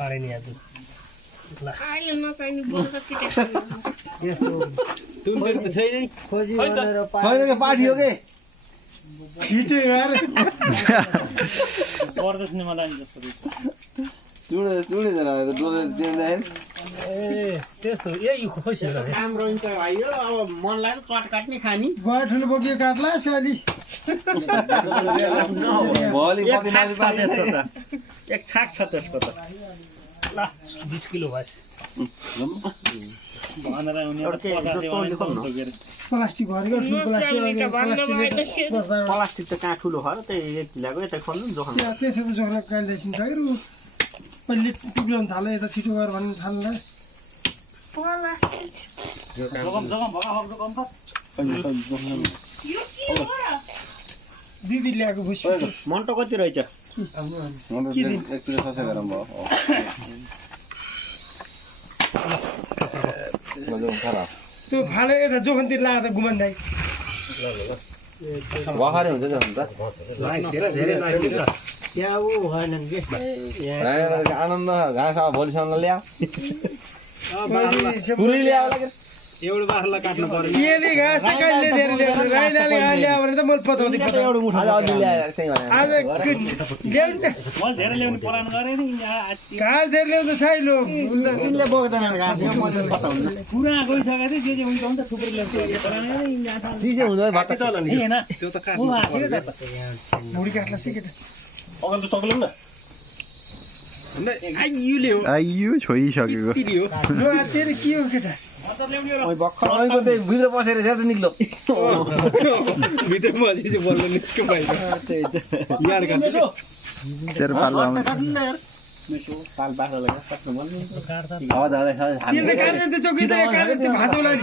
पारे नि आज ल अहिले नचाहिने बोल्छ के तुम त छैन नि खोजी भनेर होइन के पार्टी हो के छिटो यार पर्दछ नि मलाई जस्तो चुडे जना डोले दिँदैन ए त्यस्तो यही खुसी हो राम्रो हुन्छ भाइ अब मन लाग्यो कट काट्ने खानी गए ठुलो बोकियो काट्ला साली भोलि एक पति छाक नाति छ पार्टी त्यसको त एक छाक छ त्यसको त ल 20 किलो भएछ भनेर उनीहरु 50 प्लास्टिक भरेको ठुलो प्लास्टिक प्लास्टिक त कहाँ ठुलो खर त्यही 1 किलोको यतै खोल्नु नि जोखान त्यसको जोख्न काट्दैछन् खैरु पहिले टुप्ल्याउन थाल्यो यता छिटो गर भन्नु थाल्ला दिदी ल्याएको भुस मन्टो कति रहेछ एक किलो ससे गरम भयो त्यो फाले यता जोखनतिर लाग्दा गुमान दाइ वखारे हुन्छ नि त त्यहाँ ऊ भएनन् के आनन्द घाँस अब भोलिसम्म ल्या पुरै ल्या होला के एउटा बाख्रा काट्नु पर्यो केले घाँस त कहिले दिएर ल्याउनु राइनाले हाल्यो भने त मैले पताउँदै आज अलि ल्याएर त्यही भने आज ल्याउनु मैले धेरै ल्याउने प्लान गरेँ नि घाँस दिएर ल्याउँदा साइलो तिमीले बोक्दैन घाँस म त पता हुन्न पुरा गइसकेको थियो जे हुन्छ हुन्छ थुप्रै ल्याउँछ चिजै हुँदैन भात हैन त्यो त काट्नु भुडी काट्ला सिकेट अगल त तगलौ न आइयो छोइसकेको लो तेरो के हो केटा भर्खर अहिलेको त्यही भित्र पसेर छ त निक्लो भित्र बसेपछि बोल्नु निस्को पाइन्छ यार काट्नु तेरो पालो आउँछ पाल बाख्रालाई काट्नु मन हजुर तिमीले काट्ने त चौकी त काट्ने त्यो भाँचौला नि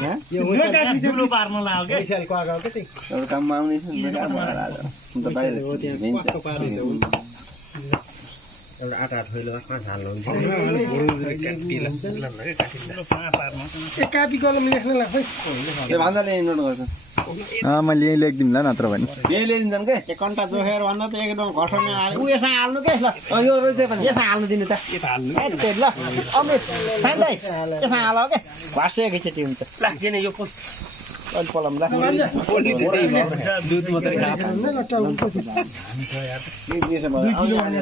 लो काट्ने ठुलो पार्न लाग्यो के विशालको आगाउ के त्यही एउटा काममा आउने छ नि त बाहिर एउटा आटा थैलो कहाँ हाल्नु हुन्छ ए कापी कलम लेख्न ला खै त्यो भन्दाले नोट गर्छ मैले यहीँ लेखिदिउँला नत्र भने यही ल्याइदिन्छन् के एक घन्टा जोखेर भन्दा त एकदम घटाउने आयो उ यसमा हाल्नु के ल यो रहेछ पनि यसमा हाल्नु दिनु त ल अमृत सान्दै यसमा हाल के घाँसे एकैचोटि हुन्छ ल किन यो अलि पलम ल दुध मात्रै ल टाउको 2 किलो भने